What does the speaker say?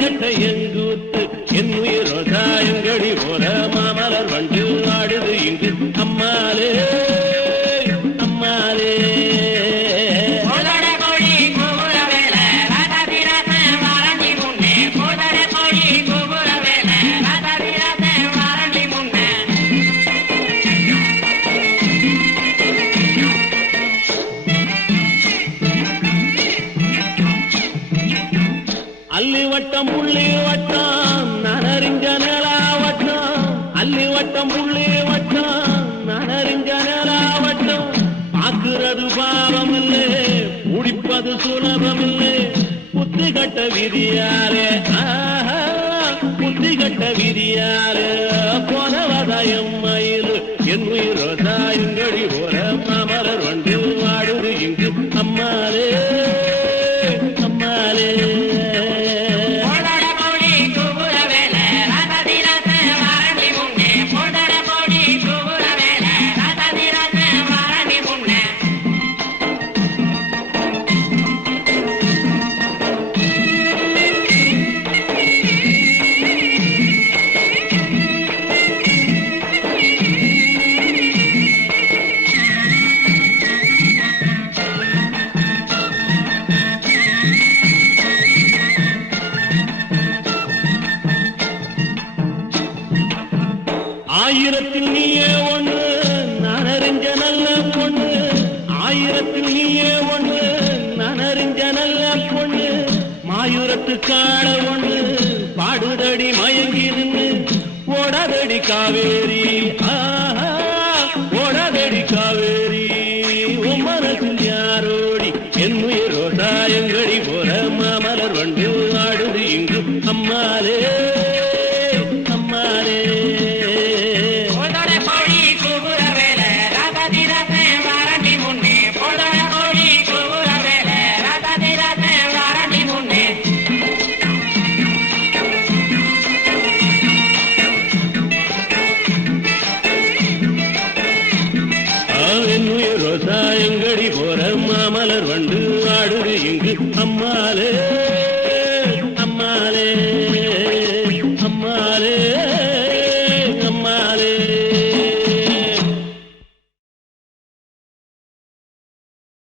கட்ட எங்கூத்து என்னுயிர் ரோசாயங்கடி போல மாமலர் வண்டு ஆடுது இங்கு அம்மாலே அம்மாலே அல்லி வட்டம் புள்ளி வட்டம் நனறிஞ்ச நிலாவட்டம் அல்லி வட்டம் புள்ளி வட்டம் நனறிஞ்ச நிலாவட்டம் பார்க்கிறது பாவம் இல்லை முடிப்பது சுலபம் இல்லை புத்தி கட்ட விதியாரே புத்தி கட்ட விதியாரே போனவதாயம் மயில் என் உயிர் ரோசாயங்கடி போல மாமலர் வண்டு வாடுது இங்கு அம்மாலே அம்மாலே ஆயிரத்தில் நீயே ஒன்று நான் அறிஞ்ச நல்ல பொண்ணு ஆயிரத்தில் நீயே ஒன்று நான் அறிஞ்ச நல்ல பொண்ணு மாயூரத்து காண ஒன்று பாடுதடி மயங்கிருந்து ஓடாதடி காவேரி ஓடாதடி காவேரி உன் மனசில் யாரோடி என் உயிர் ரோசாயங்கடி போல மாமலர் வண்டு ஆடுது இங்கு அம்மாலே அம்மாலே ரோசாயங்கடி போற மாமலர் வண்டு ஆடுது இங்கு அம்மாலே